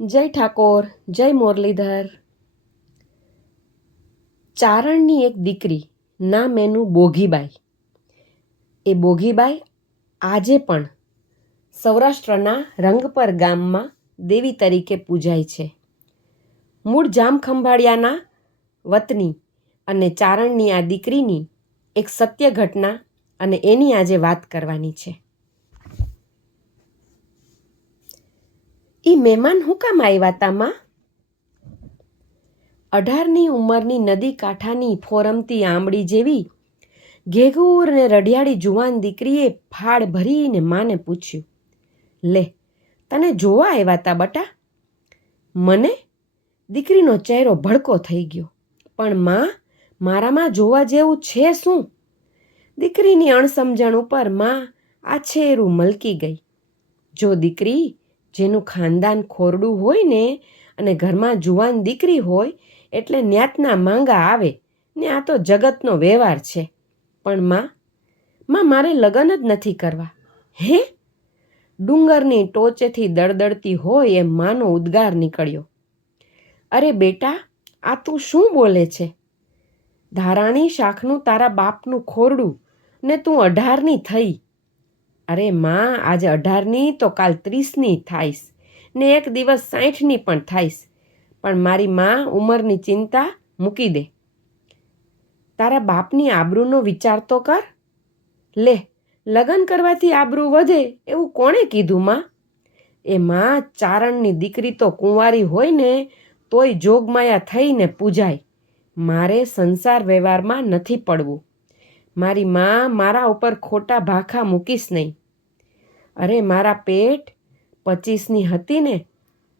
જય ઠાકોર, જય મુરલીધર. ચારણની એક દીકરી, નામ એનું બોઘીબાઈ એ બોઘીબાઈ આજે પણ સૌરાષ્ટ્રના રંગપર ગામમાં દેવી તરીકે પૂજાય છે. મૂળ જામખંભાળિયાના વતની અને ચારણની આ દીકરીની એક સત્ય ઘટના અને એની આજે વાત કરવાની છે. ઈ મહેમાન હું કામ આવ્યા તા, માં? અઢારની ઉંમરની નદી કાંઠાની ફોરમતી આંબળી જેવી ઘેઘૂર ને રઢિયાળી જુવાન દીકરીએ ફાળ ભરીને માને પૂછ્યું, લે, તને જોવા આવ્યા તા બટા? મને? દીકરીનો ચહેરો ભડકો થઈ ગયો, પણ માં, મારામાં જોવા જેવું છે શું? દીકરીની અણસમજણ ઉપરમાં આછેરું મલકી ગઈ, જો દીકરી જેનું ખાનદાન ખોરડું હોય ને અને ઘરમાં જુવાન દીકરી હોય એટલે ન્યાતના માંગા આવે ને આ તો જગતનો વ્યવહાર છે. પણ માં માં મારે લગ્ન જ નથી કરવા. હે? ડુંગરની ટોચેથી દળદળતી હોય એમ માનો ઉદ્ગાર નીકળ્યો. અરે બેટા, આ તું શું બોલે છે? ધારાણી શાખનું તારા બાપનું ખોરડું ને તું અઢારની થઈ. અરે માં, આજે અઢારની તો કાલ ત્રીસની થાઈશ. ને એક દિવસ સાઠની પણ થાઈશ. પણ મારી માં ઉંમરની ચિંતા મૂકી દે. તારા બાપની આબરૂનો વિચાર તો કર. લે, લગ્ન કરવાથી આબરૂ વધે એવું કોણે કીધું માં? એ માં, ચારણની દીકરી તો કુંવારી હોય ને, તોય જોગમાયા થઈને પૂજાય. મારે સંસાર વ્યવહારમાં નથી પડવું. મારી માં મારા ઉપર ખોટા ભાખા મૂકીશ નહીં. અરે, મારા પેટ પચીસની હતી ને,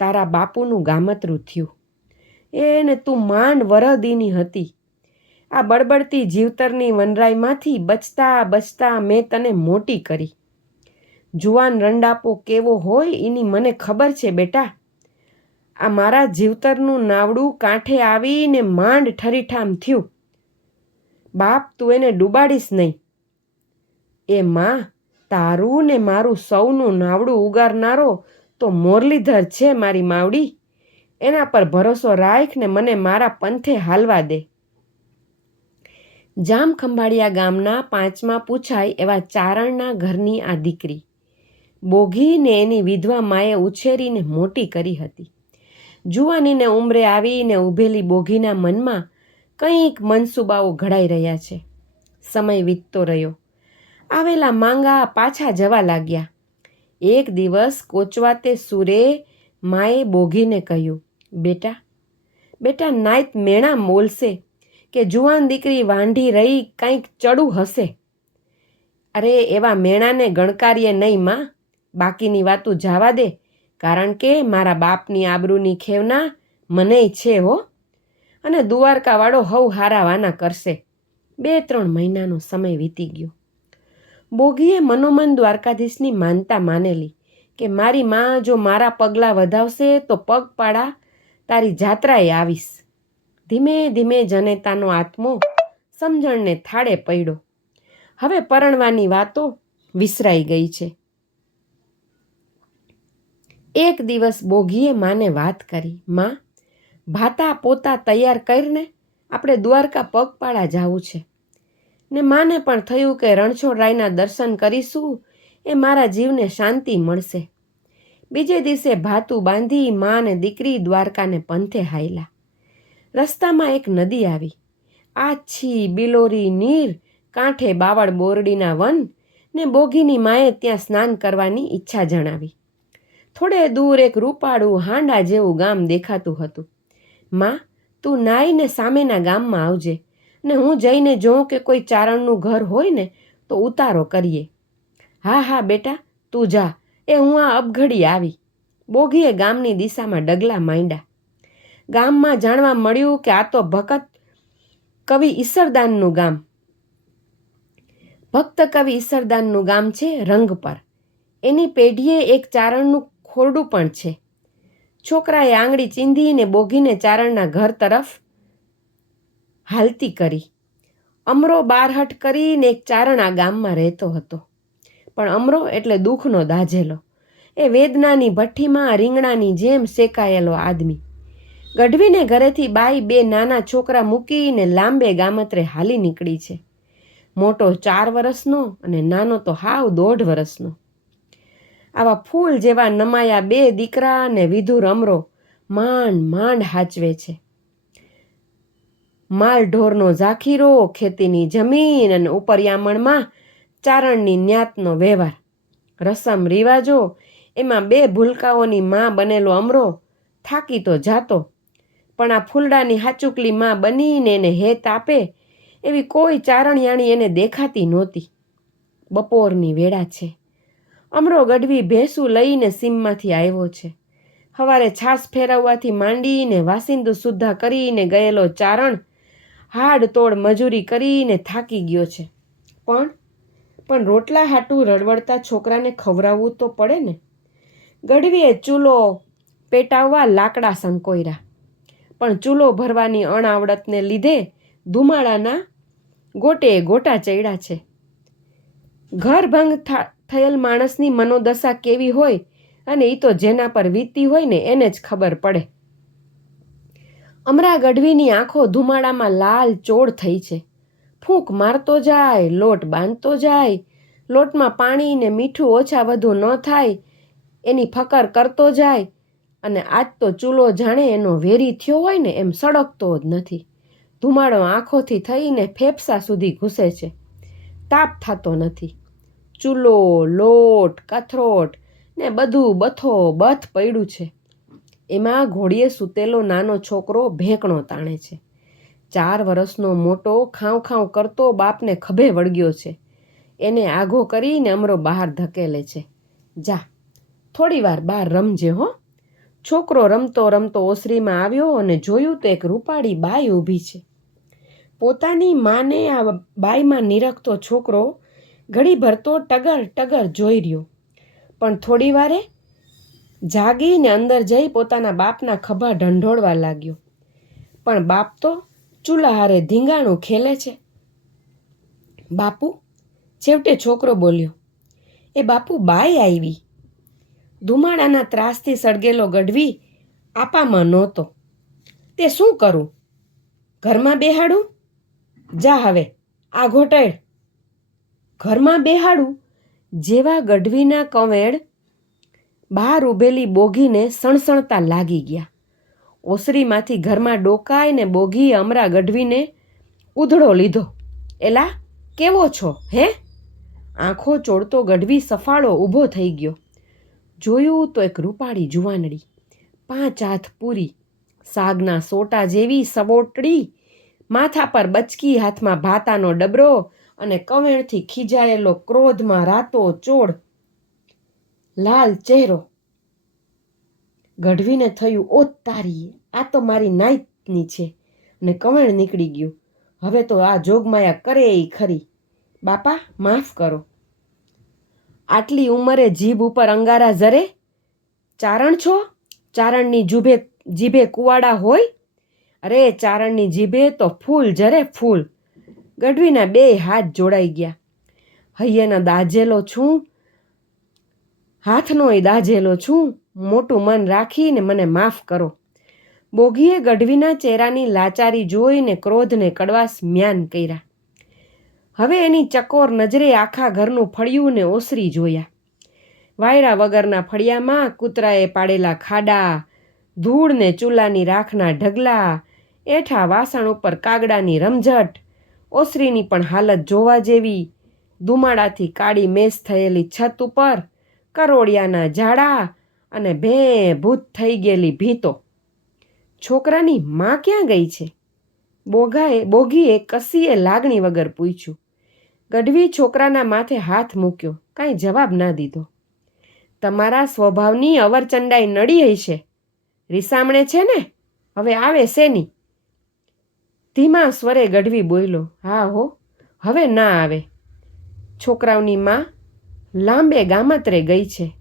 તારા બાપુનું ગામતરું થયું. એને તું માંડ વરદીની હતી. આ બળબડતી જીવતરની વનરાઈમાંથી બચતા બચતા મેં તને મોટી કરી. જુવાન રંડાપો કેવો હોય એની મને ખબર છે બેટા. આ મારા જીવતરનું નાવડું કાંઠે આવીને માંડ ઠરીઠામ થયું. બાપ, તું એને ડૂબાડીશ નહીં. એ માં તારું ને મારું સૌનું નાવડું ઉગારનારો તો મોરલીધર છે મારી માવડી. એના પર ભરોસો રાખ ને મને મારા પંથે હાલવા દે. જામખંભાળિયા ગામના પાંચમાં પૂછાય એવા ચારણના ઘરની આ દીકરી. બોઘીને એની વિધવા માએ ઉછેરીને મોટી કરી હતી. જુવાનીને ઉંમરે આવીને ઊભેલી બોઘીના મનમાં કંઈક મનસુબાઓ ઘડાઈ રહ્યા છે. સમય વીતતો રહ્યો. આવેલા માંગા પાછા જવા લાગ્યા. એક દિવસ કોચવાતે સુરે માએ બોઘીને કહ્યું, બેટા બેટા નાયત મેણા મોલશે કે જુવાન દીકરી વાંઢી રહી કંઈક ચડું હશે. અરે, એવા મેણાને ગણકારીએ નહીં માં. બાકીની વાતું જવા દે, કારણ કે મારા બાપની આબરૂની ખેવના મનેય છે હો. અને દ્વારકાવાળો હવ હારાવાના કરશે. બે ત્રણ મહિનાનો સમય વીતી ગયો. બોગીએ મનોમન દ્વારકાધીશની માનતા માનેલી કે મારી માં જો મારા પગલાં વધાવશે તો પગપાળા તારી જાત્રાએ આવીશ. ધીમે ધીમે જનેતાનો આત્મો સમજણને થાળે પડ્યો. હવે પરણવાની વાતો વિસરાઈ ગઈ છે. એક દિવસ બોગીએ માને વાત કરી, માં, ભાતા પોતા તૈયાર કરીને આપણે દ્વારકા પગપાળા જવું છે. ને માને પણ થયું કે રણછોડરાયના દર્શન કરીશું, એ મારા જીવને શાંતિ મળશે. બીજે દિવસે ભાતું બાંધી મા અને દીકરી દ્વારકાને પંથે હાયલા. રસ્તામાં એક નદી આવી. આછી બિલોરી નીર, કાંઠે બાવળ બોરડીના વન ને બોગીની માએ ત્યાં સ્નાન કરવાની ઈચ્છા જણાવી. થોડે દૂર એક રૂપાળું હાંડા જેવું ગામ દેખાતું હતું. માં, તું નાઈને સામેના ગામમાં આવજે. ને હું જઈને જોઉં કે કોઈ ચારણનું ઘર હોય ને, તો ઉતારો કરીએ. હા હા, બેટા, તું જા. એ હું આ અપઘડી આવી. બોઘીએ ગામની દિશામાં ડગલા માંડ્યા. ગામમાં જાણવા મળ્યું કે આ તો ભકત કવિ ઈસરદાનનું ગામ. ભક્ત કવિ ઈસરદાનનું ગામ છે રંગ પર. એની પેઢીએ એક ચારણનું ખોરડું પણ છે. છોકરાએ આંગળી ચીંધીને બોગીને ચારણના ઘર તરફ હાલતી કરી. અમરો બારહટ કરીને એક ચારણ ગામમાં રહેતો હતો. પણ અમરો એટલે દુઃખનો દાઝેલો. એ વેદનાની ભઠ્ઠીમાં રીંગણાની જેમ શેકાયેલો આદમી. ગઢવીને ઘરેથી બાઈ બે નાના છોકરા મૂકીને લાંબે ગામત્રે હાલી નીકળી છે. મોટો ચાર વર્ષનો અને નાનો તો હાવ દોઢ વર્ષનો. આવા ફૂલ જેવા નમાયા બે દીકરા અને વિધુર અમરો માંડ માંડ હાચવે છે. માલ ઢોરનો ઝાખીરો, ખેતીની જમીન અને ઉપરયામણમાં ચારણની ન્યાતનો વ્યવહાર. રસમ રિવાજો, એમાં બે ભૂલકાઓની માં બનેલો અમરો થાકી તો જાતો. પણ આ ફૂલડાની હાચુકલી માં બનીને એને હેત આપે એવી કોઈ ચારણિયાણી એને દેખાતી નહોતી. બપોરની વેળા છે. અમરો ગઢવી ભેંસું લઈને સીમમાંથી આવ્યો છે. સવારે છાસ ફેરવવાથી માંડીને વાસિંદુ સુદ્ધા કરીને ગયેલો ચારણ હાડ તોડ મજૂરી કરીને થાકી ગયો છે. પણ પણ રોટલા હાટું રડવડતા છોકરાને ખવડાવવું તો પડે ને? ગઢવીએ ચૂલો પેટાવવા લાકડા સંકોયરા. પણ ચૂલો ભરવાની અણઆવડતને લીધે ધુમાડાના ગોટે ગોટા ચડ્યા છે. ઘર ભંગ થા- થયેલ માણસની મનોદશા કેવી હોય અને એ તો જેના પર વીતી હોય ને એને જ ખબર પડે. અમરા ગઢવીની આંખો ધુમાડામાં લાલ ચોળ થઈ છે. ફૂંક મારતો જાય, લોટ બાંધતો જાય, લોટમાં પાણી ને મીઠું ઓછા વધુ ન થાય, એની ફકર કરતો જાય, અને આજ તો ચૂલો જાણે એનો વેરી થયો હોય ને એમ સળગતો જ નથી. ધુમાડો આંખોથી થઈને ફેફસા સુધી ઘૂસે છે. તાપ થતો નથી. ચૂલો, લોટ, કથરોટ ને બધું બથો બથ પડ્યું છે. એમાં ઘોડીએ સૂતેલો નાનો છોકરો ભેંકણો તાણે છે. ચાર વર્ષનો મોટો ખાઉં ખાઉં કરતો બાપને ખભે વળગ્યો છે. એને આઘો કરીને અમરો બહાર ધકેલે છે. જા, થોડી વાર બહાર રમજે હો. છોકરો રમતો રમતો ઓસરીમાં આવ્યો અને જોયું તો એક રૂપાળી બાઈ ઊભી છે. પોતાની માને આ બાઈમાં નિરખતો છોકરો ઘડી ભરતો ટગર ટગર જોઈ રહ્યો. પણ થોડી વારે જાગીને અંદર જઈ પોતાના બાપના ખભા ઢંઢોળવા લાગ્યો. પણ બાપ તો ચૂલા હારે ધીંગાણું ખેલે છે. બાપુ, છેવટે છોકરો બોલ્યો, એ બાપુ, બાઈ આવી. ધુમાડાના ત્રાસથી સળગેલો ગઢવી આપામાં નહોતો. તે શું કરું? ઘરમાં બેહાડું? જા હવે, આ ઘોટાડ ઘરમાં બેહાડું? જેવા ગઢવીના કવેડ બહાર ઊભેલી બોગીને સણસણતા લાગી ગયા. ઓસરીમાંથી ઘરમાં ડોકાઈને બોઘીએ અમરા ગઢવીને ઉધડો લીધો. એલા, કેવો છો, હે? આંખો ચોળતો ગઢવી સફાળો ઊભો થઈ ગયો. જોયું તો એક રૂપાળી જુવાનડી પાંચ હાથ પૂરી, સાગના સોટા જેવી સવોટડી માથા પર બચકી હાથમાં ભાતાનો ડબરો અને કવેણથી ખીજાયેલો ક્રોધમાં રાતો ચોળ લાલ ચહેરો. ગઢવીને થયું, ઓ તારી, આ તો મારી નાઈતની છે. ને કમળ નીકળી ગયું. હવે તો આ જોગમાયા કરે એ ખરી. બાપા, માફ કરો. આટલી ઉંમરે જીભ ઉપર અંગારા જરે ચારણ છો? ચારણની જુભે, જીભે કુવાડા હોય? અરે, ચારણની જીભે તો ફૂલ જરે ફૂલ. ગઢવીના બે હાથ જોડાઈ ગયા. હૈયેના દાજેલો છું હાથનોય દાજેલો છું. મોટું મન રાખીને મને માફ કરો. બોગીએ ગઢવીના ચહેરાની લાચારી જોઈને ક્રોધને કડવાશ મ્યાન કર્યા. હવે એની ચકોર નજરે આખા ઘરનું ફળિયું ને ઓસરી જોયા. વાયરા વગરના ફળિયામાં કૂતરાએ પાડેલા ખાડા ધૂળ ને ચૂલાની રાખના ઢગલા, એઠા વાસણ ઉપર કાગડાની રમઝટ, ઓસરીની પણ હાલત જોવા જેવી, ધુમાડાથી કાળી મેસ થયેલી છત ઉપર કરોડિયાના ઝાડા અને ભે ભૂત થઈ ગયેલી ભીતો. છોકરાની માં ક્યાં ગઈ છે? બોગાએ, બોગીએ કસીએ લાગણી વગર પૂછ્યું. ગઢવી છોકરાના માથે હાથ મૂક્યો, કાંઈ જવાબ ના દીધો. તમારા સ્વભાવની અવરચંડાઈ નડી હશે. રીસામણે છે ને? હવે આવે શેની? ધીમા સ્વરે ગઢવી બોલ્યો, હા હો, હવે ના આવે. છોકરાઓની માં લાંબે ગામત્રે ગઈ છે.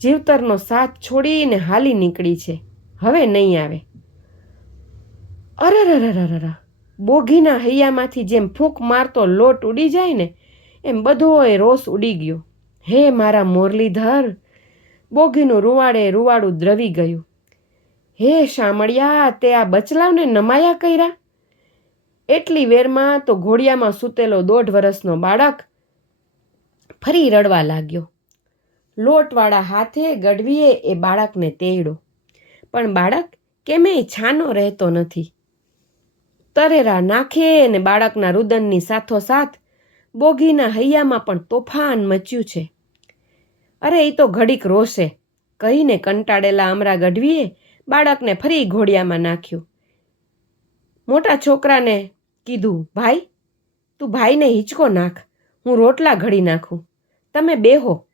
જીવતરનો સાથ છોડીને હાલી નીકળી છે. હવે નહીં આવે. અરરરરરર. બોઘીના હૈયામાંથી જેમ ફૂંક મારતો લોટ ઉડી જાય ને, એમ બધોય રોષ ઉડી ગયો. હે મારા મોરલીધર, બોગીનું રૂવાડે રૂવાડું દ્રવી ગયું. હે શામળિયા, તે આ બચલાવને નમાયા કર્યા? એટલી વેરમાં તો ઘોડિયામાં સૂતેલો દોઢ વર્ષનો બાળક ફરી રડવા લાગ્યો. લોટવાળા હાથે ગઢવીએ એ બાળકને તેડ્યો. પણ બાળક કેમેય છાનો રહેતો નથી. તરેરા નાખે અને બાળકના રુદનની સાથોસાથ બોગીના હૈયામાં પણ તોફાન મચ્યું છે. અરે એ તો ઘડીક રોશે. કહીને કંટાળેલા અમરા ગઢવીએ બાળકને ફરી ઘોડિયામાં નાખ્યું. મોટા છોકરાને કીધું, ભાઈ, તું ભાઈને હિંચકો નાખ. હું રોટલા ઘડી નાખું. તમે બેહો.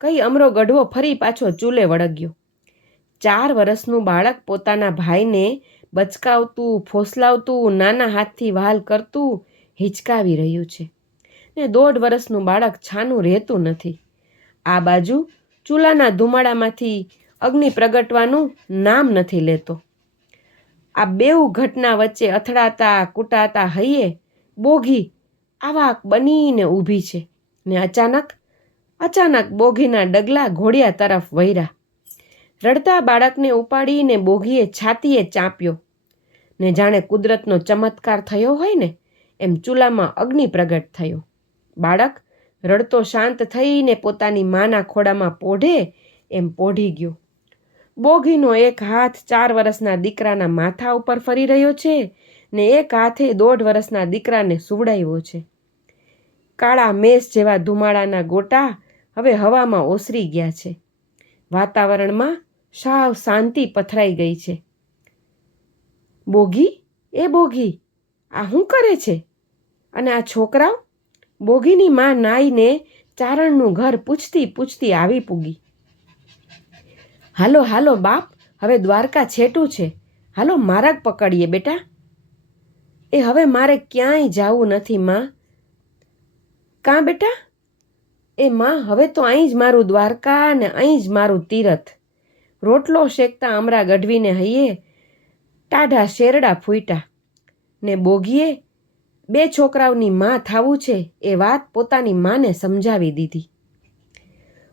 કહી અમરો ગઢવો ફરી પાછો ચૂલે વળગ્યો. ચાર વર્ષનું બાળક પોતાના ભાઈને બચકાવતું, ફોસલાવતું, નાના હાથથી વહાલ કરતું હિચકાવી રહ્યું છે. ને દોઢ વર્ષનું બાળક છાનું રહેતું નથી. આ બાજુ ચૂલાના ધુમાડામાંથી અગ્નિ પ્રગટવાનું નામ નથી લેતો. આ બેઉ ઘટના વચ્ચે અથડાતા, કૂટાતા હૈયે બોઘી આવા બનીને ઊભી છે. ને અચાનક અચાનક બોઘીના ડગલા ઘોડિયા તરફ વળ્યા રડતા બાળકને ઉપાડીને બોઘીએ છાતીએ ચાંપ્યો. ને જાણે કુદરતનો ચમત્કાર થયો હોય ને, એમ ચૂલામાં અગ્નિ પ્રગટ થયો. બાળક રડતો શાંત થઈને પોતાની માના ખોડામાં પોઢે એમ પોઢી ગયો. બોઘીનો એક હાથ ચાર વર્ષના દીકરાના માથા ઉપર ફરી રહ્યો છે ને એક હાથે દોઢ વર્ષના દીકરાને સુવડાવ્યો છે. કાળા મેષ જેવા ધુમાડાના ગોટા હવે હવામાં ઓસરી ગયા છે. વાતાવરણમાં સાવ શાંતિ પથરાઈ ગઈ છે. બોગી? એ બોગી, આ શું કરે છે? અને આ છોકરાઓ? બોગીની માં નાઈને ચારણનું ઘર પૂછતી પૂછતી આવી પૂગી. હાલો હાલો બાપ, હવે દ્વારકા છેટું છે. હાલો માર્ગ પકડીએ બેટા. એ હવે મારે ક્યાંય જાવું નથી, માં. કાં બેટા? એ માં હવે તો અહીં જ મારું દ્વારકા ને અહીં જ મારું તીરથ. રોટલો શેકતા અમરા ગઢવીને હૈયે ટાઢા શેરડા ફૂટ્યા ને બોગીએ, બે છોકરાઓની માં થાવું છે એ વાત પોતાની માને સમજાવી દીધી.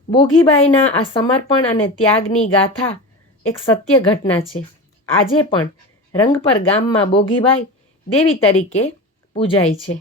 બોગીબાઈના આ સમર્પણ અને ત્યાગની ગાથા એક સત્ય ઘટના છે. આજે પણ રંગપર ગામમાં બોગીબાઈ દેવી તરીકે પૂજાય છે.